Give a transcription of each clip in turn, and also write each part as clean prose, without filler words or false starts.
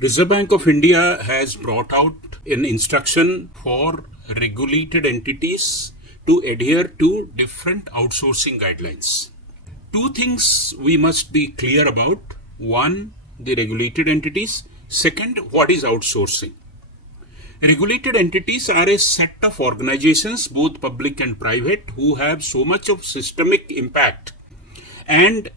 Reserve Bank of India has brought out an instruction for regulated entities to adhere to different outsourcing guidelines. Two things we must be clear about. One, the regulated entities. Second, what is outsourcing? Regulated entities are a set of organizations, both public and private, who have so much of systemic impact and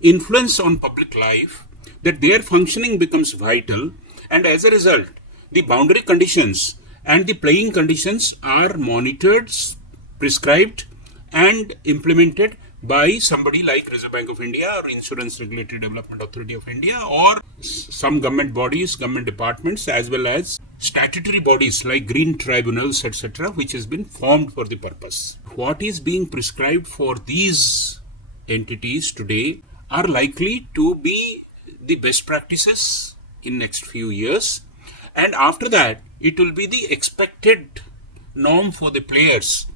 influence on public life that their functioning becomes vital, and as a result, the boundary conditions and the playing conditions are monitored, prescribed, and implemented by somebody like Reserve Bank of India or Insurance Regulatory Development Authority of India or some government bodies, government departments, as well as statutory bodies like green tribunals, etc., which has been formed for the purpose. What is being prescribed for these entities today are likely to be the best practices in next few years, and after that it will be the expected norm for the players,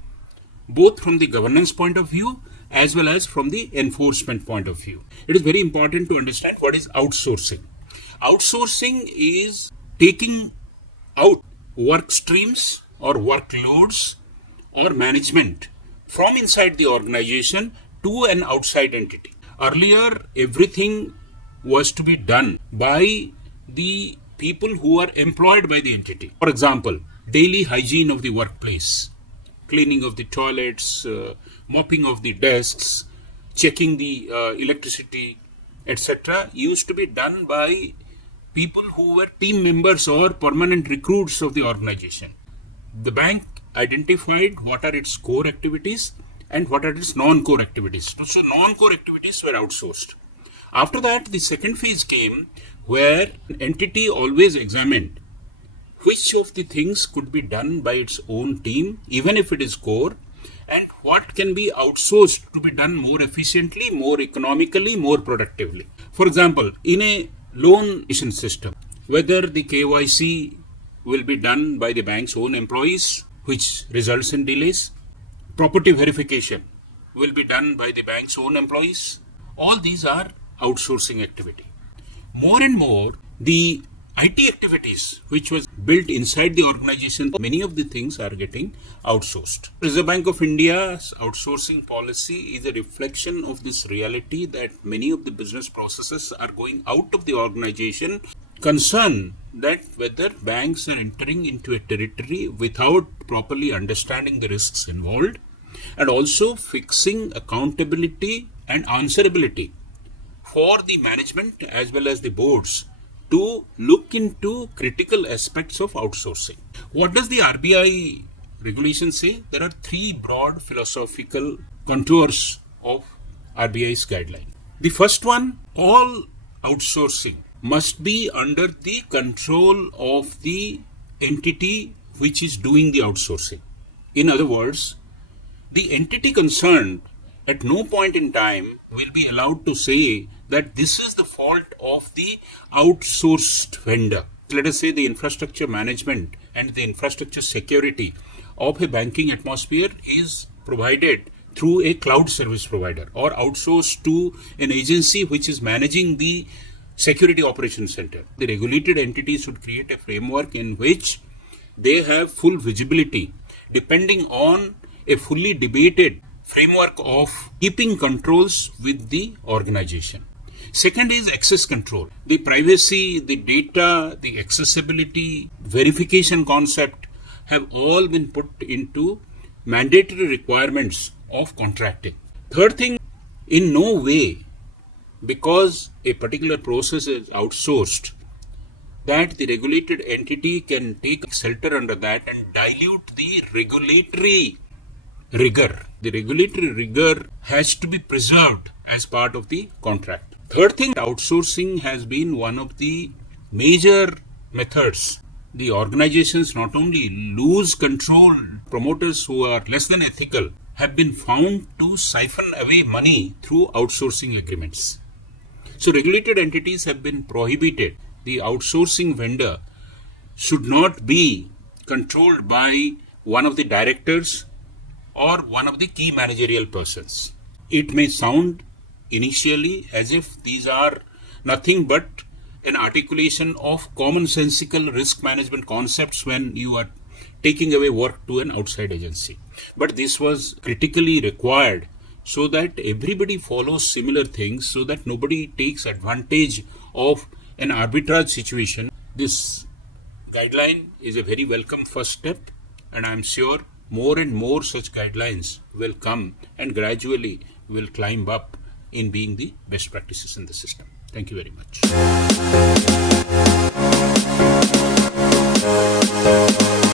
both from the governance point of view as well as from the enforcement point of view. It is very important to understand what is outsourcing. Outsourcing is taking out work streams or workloads or management from inside the organization to an outside entity. Earlier, everything was to be done by the people who are employed by the entity. For example, daily hygiene of the workplace, cleaning of the toilets, mopping of the desks, checking the electricity, etc. used to be done by people who were team members or permanent recruits of the organization. The bank identified what are its core activities and what are its non-core activities. So non-core activities were outsourced. After that, the second phase came where an entity always examined which of the things could be done by its own team, even if it is core, and what can be outsourced to be done more efficiently, more economically, more productively. For example, in a loan system, whether the KYC will be done by the bank's own employees, which results in delays, property verification will be done by the bank's own employees. All these are outsourcing activity. More and more, the IT activities which was built inside the organization, many of the things are getting outsourced. Reserve Bank of India's outsourcing policy is a reflection of this reality that many of the business processes are going out of the organization. Concern that whether banks are entering into a territory without properly understanding the risks involved, and also fixing accountability and answerability for the management as well as the boards to look into critical aspects of outsourcing. What does the RBI regulation say? There are three broad philosophical contours of RBI's guideline. The first one, all outsourcing must be under the control of the entity which is doing the outsourcing. In other words, the entity concerned at no point in time will be allowed to say that this is the fault of the outsourced vendor. Let us say the infrastructure management and the infrastructure security of a banking atmosphere is provided through a cloud service provider or outsourced to an agency which is managing the security operations center. The regulated entities should create a framework in which they have full visibility depending on a fully debated framework of keeping controls with the organization. Second is access control. The privacy, the data, the accessibility, verification concept have all been put into mandatory requirements of contracting. Third thing, in no way, because a particular process is outsourced, that the regulated entity can take shelter under that and dilute the regulatory rigor. The regulatory rigor has to be preserved as part of the contract. Third thing, outsourcing has been one of the major methods. The organizations not only lose control, promoters who are less than ethical have been found to siphon away money through outsourcing agreements. So regulated entities have been prohibited. The outsourcing vendor should not be controlled by one of the directors or one of the key managerial persons. It may sound initially as if these are nothing but an articulation of commonsensical risk management concepts when you are taking away work to an outside agency. But this was critically required so that everybody follows similar things, so that nobody takes advantage of an arbitrage situation. This guideline is a very welcome first step, and I'm sure more and more such guidelines will come and gradually will climb up in being the best practices in the system. Thank you very much.